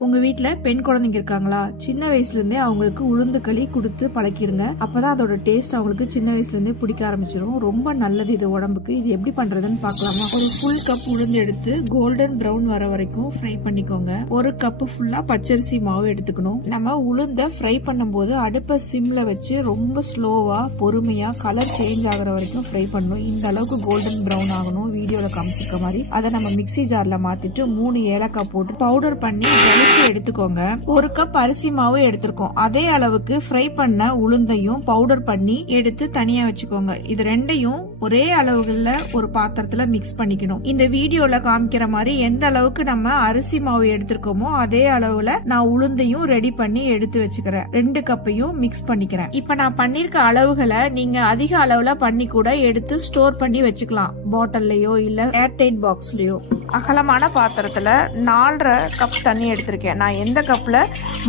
உங்க வீட்ல பெண் குழந்தைங்க இருக்காங்களா? சின்ன வயசுல இருந்தே அவங்களுக்கு உளுந்து களி கொடுத்து பழக்கிருங்க. அப்பதான் அதோட டேஸ்ட் அவங்களுக்கு சின்ன வயசுல இருந்தே பிடிக்க ஆரம்பிச்சிடும். ரொம்ப நல்லது இது உடம்புக்கு. இது எப்படி பண்றதுன்னு பார்க்கலாமா? ஒரு ஃபுல் கப் உளுந்து எடுத்து கோல்டன் பிரவுன் வர வரைக்கும் ஃப்ரை பண்ணிக்கோங்க. ஒரு கப் ஃபுல்லா பச்சரிசி மாவு எடுத்துக்கணும். நம்ம உளுந்த ஃப்ரை பண்ணும்போது அடுப்பை சிம்ல வச்சு ரொம்ப ஸ்லோவா பொறுமையா கலர் சேஞ்ச் ஆகுற வரைக்கும் ஃப்ரை பண்ணணும். இந்த அளவுக்கு கோல்டன் பிரவுன் ஆகணும். வீடியோல காமிச்சிருக்க மாதிரி அதை நம்ம மிக்ஸி ஜார்ல மாத்திட்டு 3 ஏலக்காய் போட்டு பவுடர் பண்ணி எடுத்துக்கோங்க. ஒரு கப் அரிசி மாவு எடுத்திருக்கோம். அதே அளவுக்கு ஃப்ரை பண்ண உளுந்தையும் பவுடர் பண்ணி எடுத்து தனியா வச்சுக்கோங்க. இது ரெண்டையும் ஒரே அளவுல ஒரு பாத்திரத்துல மிக்ஸ் பண்ணிக்கணும். இந்த வீடியோல காமிக்கிற மாதிரி எந்த அளவுக்கு நம்ம அரிசி மாவு எடுத்திருக்கோமோ அதே அளவுல நான் உளுந்தையும் ரெடி பண்ணி எடுத்து வச்சுக்கிறேன். 2 கப்பையும் மிக்ஸ் பண்ணிக்கிறேன். இப்ப நான் பண்ணிருக்க அளவுகளை நீங்க அதிக அளவுல பண்ணி கூட எடுத்து ஸ்டோர் பண்ணி வச்சுக்கலாம். பாட்டில்லயோ இல்ல ஏர்டைட் பாக்ஸ்லயோ. அகலமான பாத்திரத்துல 4.5 கப் தண்ணி எடுத்திருக்கேன். நான் எந்த கப்ல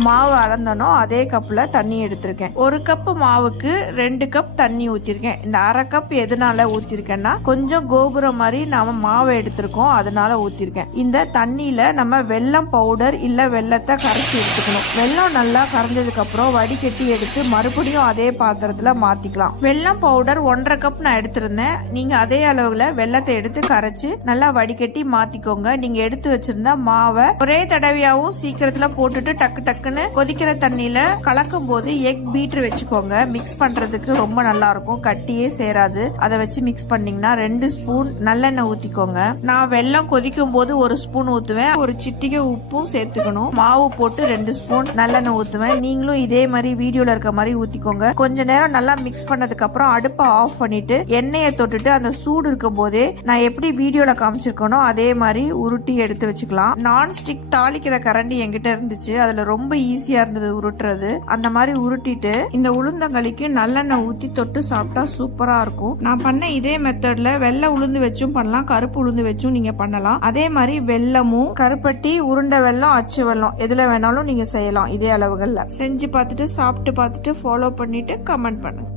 மாவு அளந்தனோ அதே கப்ல தண்ணி எடுத்திருக்கேன். 1 கப் மாவுக்கு 2 கப் தண்ணி ஊத்திருக்கேன். இந்த 1/2 கப் எதனால ஊத்திருக்கேன்னா கொஞ்சம் கோபுரம் மாதிரி நாம மாவை எடுத்திருக்கோம், அதனால ஊத்திருக்கேன். இந்த தண்ணியில நம்ம வெல்லம் பவுடர் இல்ல வெல்லத்தை கரைச்சி எடுத்துக்கணும். வெல்லம் நல்லா கரைஞ்சதுக்கு அப்புறம் வடிகட்டி எடுத்து மறுபடியும் அதே பாத்திரத்துல மாத்திக்கலாம். வெல்லம் பவுடர் 1.5 கப் நான் எடுத்திருந்தேன். நீங்க அதே அளவுல வெல்லத்தை எடுத்து கரைச்சு நல்லா வடிகட்டி மாத்திக்கோங்க. நீங்க எடுத்து வச்சிருந்தா மாவை ஒரே தடவையாவும் சீக்கிரத்துல போட்டுட்டு டக்கு டக்குன்னு கொதிக்கிற தண்ணியில கலக்கும் போது எக் பீட்டர் வச்சுக்கோங்க. மிக்ஸ் பண்றதுக்கு ரொம்ப நல்லா இருக்கும், கட்டியே சேராது. அதை வச்சு மிக்ஸ் பண்ணீங்கன்னா 2 ஸ்பூன் நல்லெண்ணெய் ஊத்திக்கோங்க. நான் வெல்லம் கொதிக்கும் போது 1 ஸ்பூன் ஊத்துவேன். ஒரு சிட்டிகை உப்பும் சேர்த்துக்கணும். மாவு போட்டு 2 ஸ்பூன் நல்லெண்ணெய் ஊத்துவேன். நீங்களும் இதே மாதிரி வீடியோல இருக்க மாதிரி ஊத்திக்கோங்க. கொஞ்ச நேரம் நல்லா மிக்ஸ் பண்ணதுக்கு அப்புறம் அடுப்பை ஆஃப் பண்ணிட்டு எண்ணெயை தொட்டுட்டு அந்த சூடு இருக்கும் போதே நான் எப்படி வீடியோல காமிச்சிருக்கனோ அதே மாதிரி உருட்டி எடுத்து வச்சுக்கலாம். நான்ஸ்டிக் தாளிக்கிற கரண்டி என்கிட்ட இருந்துச்சு. அதுல ரொம்ப ஈஸியா இருந்தது உருட்டுறது. அந்த மாதிரி உருட்டிட்டு இந்த உளுந்தங்களிக்கு நல்லெண்ணெய் ஊத்தி தொட்டு சாப்பிட்டா சூப்பரா இருக்கும். நான் பண்ண இதே மெத்தட்ல வெள்ளை உளுந்து வச்சும் பண்ணலாம், கருப்பு உளுந்து வச்சும் நீங்க பண்ணலாம். அதே மாதிரி வெல்லமும் கருப்பட்டி, உருண்டை வெல்லம், அச்சு வெல்லம் எதுல வேணாலும் நீங்க செய்யலாம். இதே அளவுகள்ல செஞ்சு பார்த்துட்டு சாப்பிட்டு பார்த்துட்டு ஃபாலோ பண்ணிட்டு கமெண்ட் பண்ணுங்க.